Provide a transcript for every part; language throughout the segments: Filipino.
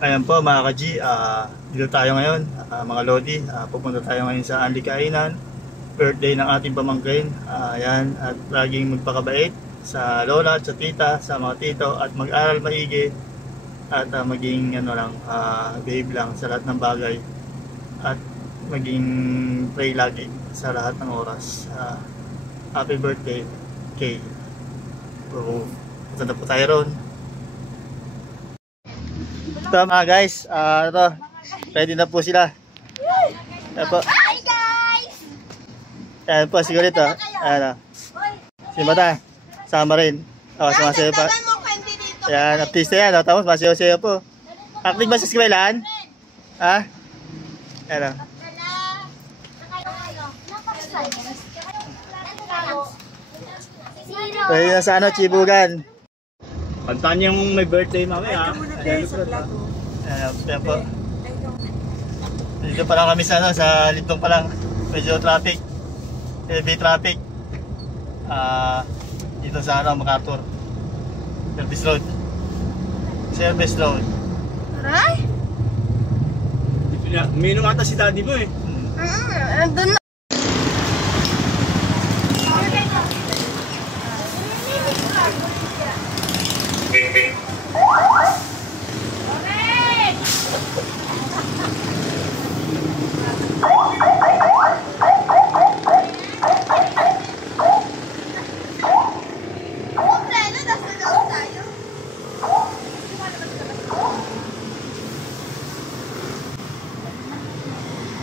Ayan po mga ka-G, dito tayo ngayon, mga Lodi. Pupunta tayo ngayon sa Anli Kainan, birthday ng ating pamangkin. Ayan, at laging magpakabait sa lola at sa tita, sa mga tito, at mag-aral maigi at maging behave lang sa lahat ng bagay at maging pray lagi sa lahat ng oras. Happy birthday kay Bro. Punta na po tayo ron. Ito mga guys, ready na po sila. Ayan po. Hi guys! Ayan po, siguro ito. Ayan o. Si Mata, sama rin. Sumasayo pa. Ayan, artista yan. Tapos masayo-sayo po. Active ba sa eskwelahan? Ha? Ayan o. Pwede na sa Chibugan. Pantaan yung may birthday mamaya. Ayan po. Dito pa lang kami sa Litong pa lang. Medyo traffic. Heavy traffic. Dito sa MacArthur. Service Road. Service Road. Aray? Uminom ata si daddy mo eh. Doon na.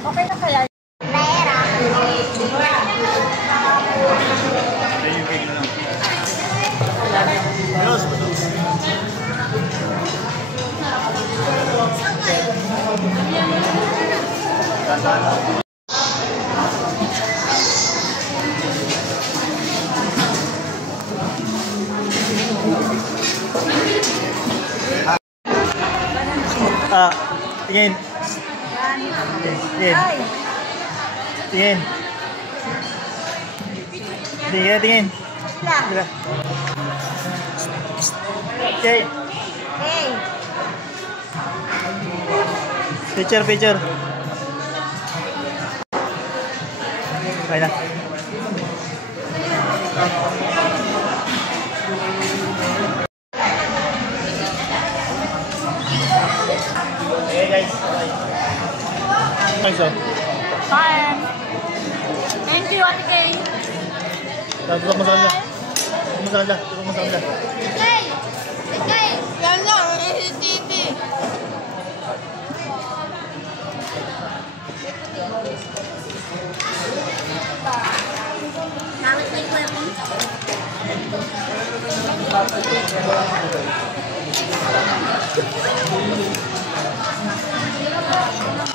Okay na kaya? Lera. Tingin. Tingin. Tingin. Tingin. Okay. Hey. Picture. Okay na. Hey guys. Thanks, Fine. Thank you, Ate Kay. Tutok mo sa kanila. Kay! Kay! Yan lang, TV. Nakit na yung kuya ko.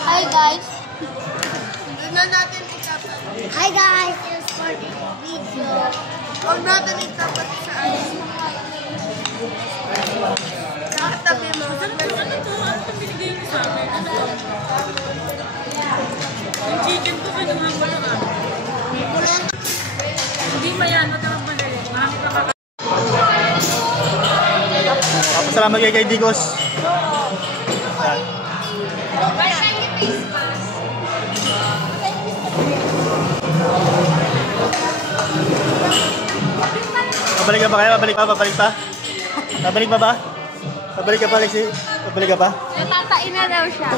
Hi guys! Hi guys! It's for the video. Huwag natin itapat sa ayun. Nakatabi mo. Ano to? Ano ito binigay niyo sa amin? Ano to? Yung chicken to kinuha ko lang ah. Hindi mayan. Matamang madali. Marami ka kaka... Salamat kay Digos. Pabalik ka ba kayo? Pabalik pa? Pabalik pa ba? Pabalik ka pa, Alexi? Pabalik ka pa? Natatain na daw siya.